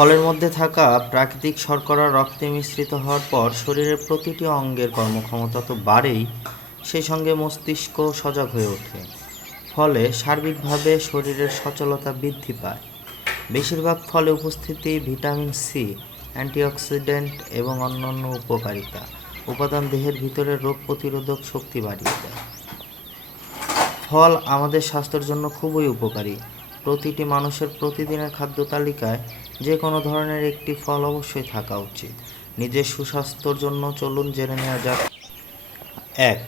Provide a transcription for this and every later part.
ফলের মধ্যে থাকা প্রাকৃতিক শর্করা রক্তে মিশ্রিত হওয়ার পর শরীরের প্রতিটি অঙ্গের কর্মক্ষমতা তো বাড়েই, সেই সঙ্গে মস্তিষ্ক সজাগ হয়ে ওঠে। ফলে সার্বিকভাবে শরীরের সচলতা বৃদ্ধি পায়। বেশিরভাগ ফলে উপস্থিতি ভিটামিন সি, অ্যান্টিঅক্সিডেন্ট এবং অন্যান্য উপকারিতা উপাদান দেহের ভিতরে রোগ প্রতিরোধক শক্তি বাড়িয়ে দেয়। ফল আমাদের স্বাস্থ্যের জন্য খুবই উপকারী। প্রতিটি মানুষের প্রতিদিনের খাদ্য তালিকায় যে কোনো ধরনের একটি ফল অবশ্যই থাকা উচিত। নিজের সুস্বাস্থ্যর জন্য চলুন জেনে নেওয়া যাক। 1.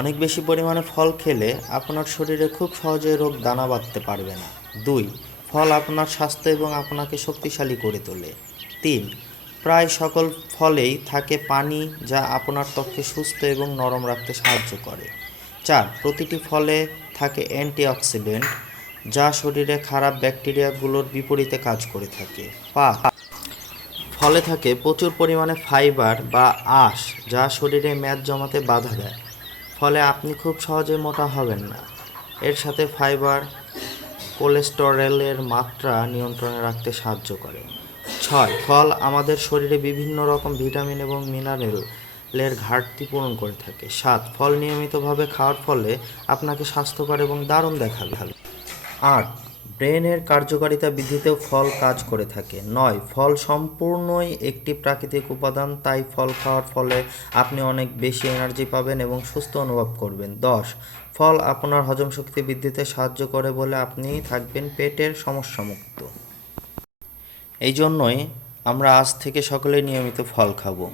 অনেক বেশি পরিমাণে ফল খেলে আপনার শরীরে খুব সহজে রোগ দানা বাঁধতে পারবে না। 2. ফল আপনার স্বাস্থ্য এবং আপনাকে শক্তিশালী করে তোলে। 3. প্রায় সকল ফলেই থাকে পানি, যা আপনার ত্বককে সুস্থ এবং নরম রাখতে সাহায্য করে। 4. প্রতিটি ফলে থাকে অ্যান্টিঅক্সিডেন্ট, যা শরীরে খারাপ ব্যাকটেরিয়াগুলোর বিপরীতে কাজ করে থাকে। 5. ফলে থাকে প্রচুর পরিমাণে ফাইবার বা আঁশ, যা শরীরে মেদ জমাতে বাধা দেয়। ফলে আপনি খুব সহজে মোটা হবেন না। এর সাথে ফাইবার কোলেস্টেরলের মাত্রা নিয়ন্ত্রণে রাখতে সাহায্য করে। 6. ফল আমাদের শরীরে বিভিন্ন রকম ভিটামিন এবং মিনারেলের ঘাটতি পূরণ করে থাকে। 7. ফল নিয়মিতভাবে খাওয়ার ফলে আপনাকে স্বাস্থ্যকর এবং দারুণ দেখাবে। 8. ব্রেনের কার্যকারিতা বৃদ্ধিতেও ফল কাজ করে থাকে। 9. ফল সম্পূর্ণই একটি প্রাকৃতিক উপাদান, তাই ফল খাওয়ার ফলে আপনি অনেক বেশি এনার্জি পাবেন এবং সুস্থ অনুভব করবেন। 10. ফল আপনার হজম শক্তি বৃদ্ধিতে সাহায্য করে বলে আপনি থাকবেন পেটের সমস্যামুক্ত। এই জন্যই আমরা আজ থেকে সকলেই নিয়মিত ফল খাবো।